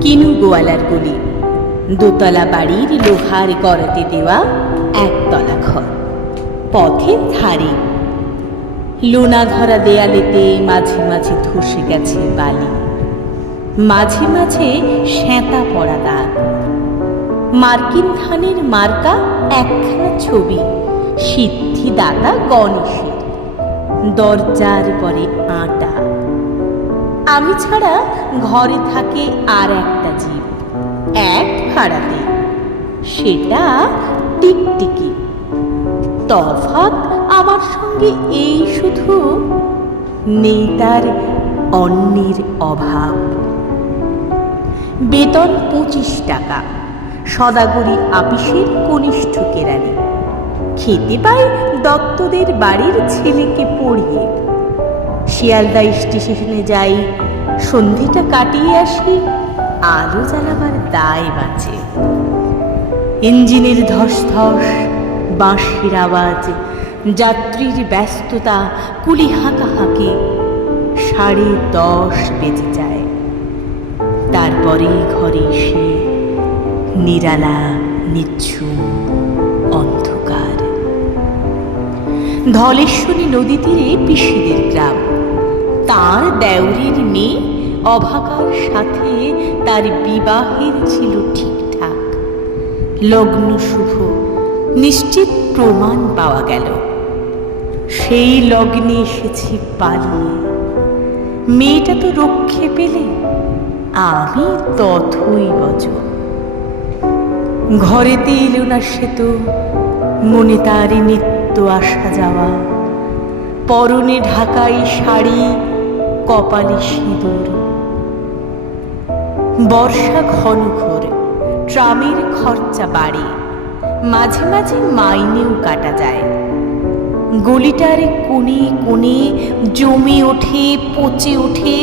কিনু গোয়ালার গলি দোতলা বাড়ির লোহার গড়তে দেওয়া একতলা ঘর। পথের ধারে। লোনা ধরা দেয়ালেতে মাঝে মাঝে ধসে গেছে বালি। মাঝে মাঝে শ্যাঁতা পড়া দাগ। মার্কিন ধানের মার্কা একখানা ছবি। সিদ্ধিদাতা গণেশের। দরজার পরে আটা। আমি ছাড়া ঘরে থাকে আর একটা জীব, এক ভাড়াতে সেটা টিকটিকি। তফাত আমার সঙ্গে এই শুধু নেই তার অন্যের অভাব। বেতন পঁচিশ টাকা, সদাগরি আপিসের কনিষ্ঠ কেরানি। খেতে পাই দত্তদের বাড়ির ছেলেকে পড়িয়ে। শিয়ালদা স্টেশনে যাই। সন্ধিটা কাটিয়ে আসি, আলো জ্বালাবার দায় বাঁচে ইঞ্জিনের ধস ধস বাঁশির আওয়াজ, যাত্রীর ব্যস্ততা, কুলি হাঁকা হাঁকে সাড়ে দশ বেজে যায়। তারপরে ঘরে এসে নিরালা, নিচ্ছুম, অন্ধকার। ধলেশ্বরী নদী তীরে পিসিদের গ্রাম। তার দেউরির মেয়ে অভাগার সাথে তার বিবাহের ছিল ঠিকঠাক। লগ্ন শুভ, নিশ্চিত প্রমাণ পাওয়া গেল। সেই লগ্নে এসেছি পালিয়ে মেয়েটা তো রক্ষে পেলে, আমি তথই বচ ঘরেতে এলো না সে তো, মনে তারই নিত্য আসা যাওয়া। পরনে ঢাকাই শাড়ি কপালে সিঁদুর। বর্ষা ঘন ট্রামের খরচা বাড়ে, মাঝে মাঝে মাইনেও কাটা যায়। গলিটার কোণে কোণে জমে ওঠে, পচে ওঠে,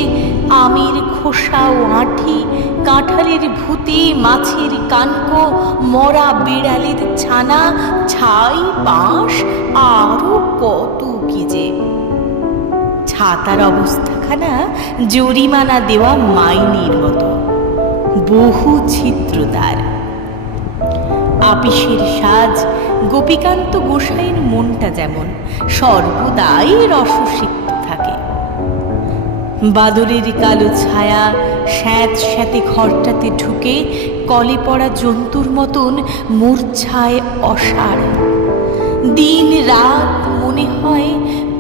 আমের খোসা ও আঁঠি, কাঁঠালের ভূতে, মাছের কানক, মরা বিড়ালের ছানা, ছাই, বাঁশ আরও কত কি যে। ছাতার অবস্থাখানা জরিমানা দেওয়া মাইনের মতো। বহু ছিদ্র তার। আপিসের সাজ গোপীকান্ত গোসাইয়ের মনটা যেমন সর্বদাই রসসিক্ত থাকে। বাদরের কালো ছায়া স্যাঁত স্যাঁতে ঘরটাতে ঢুকে কলে পড়া জন্তুর মতন মূর্ছায় অসাড়। দিন রাত মনে হয়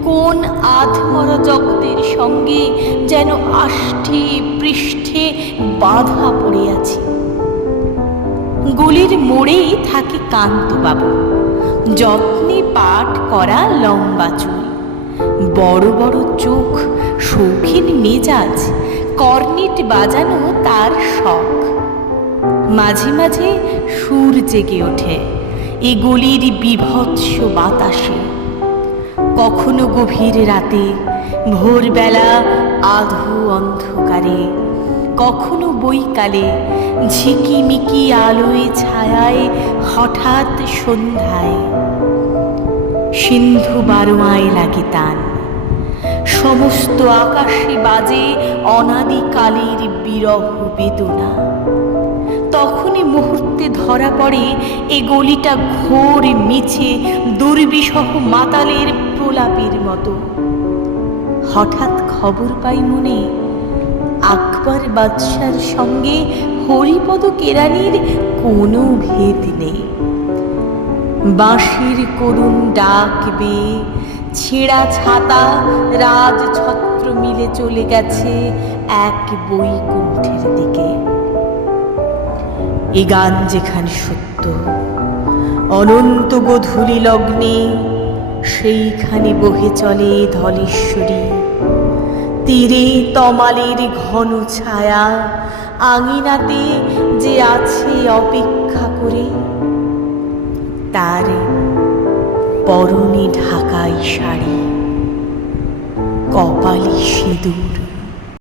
কোন আধমরা জগতের সঙ্গে যেন আষ্ঠে পৃষ্ঠে বাধা পড়িয়াছি? গলির মোড়েই থাকে কান্তবাবু। যত্নে পাঠ করা লম্বা চুল। বড় বড় চোখ, শৌখিন মেজাজ, কর্নেট বাজানো তার শখ। মাঝে মাঝে সুর জেগে ওঠে এ গলির বিভৎস বাতাসে। কখনো গভীর রাতে, ভোরবেলা আধো অন্ধকারে, কখনো বইকালে ঝিকিমিকি আলোয় ছায়ায় হঠাৎ সন্ধ্যায়। সিন্ধু বারোয়ায় লাগে তান। সমস্ত আকাশে বাজে অনাদিকালের বিরহ বেদনা। তখনই মুহূর্তে ধরা পড়ে এ গলিটা ঘোর মিছে দুর্বিষহ মাতালের প্রলাপের মতো। হঠাৎ খবর পাই মনে, আকবর বাদশার সঙ্গে হরিপদ কেরানির কোনো ভেদ নেই। বাঁশির করুণ ডাক বেয়ে ছেঁড়া ছাতা রাজ ছত্র মিলে চলে গেছে এক বৈকুণ্ঠের দিকে। এ গান যেখানে সত্য, অনন্ত গধূলি লগ্নে সেইখানে বহে চলে ধলেশ্বরী। তীরে তমালের ঘন ছায়া, আঙিনাতে যে আছে অপেক্ষা করে, তার পরনে ঢাকাই শাড়ি, কপালে সিঁদুর।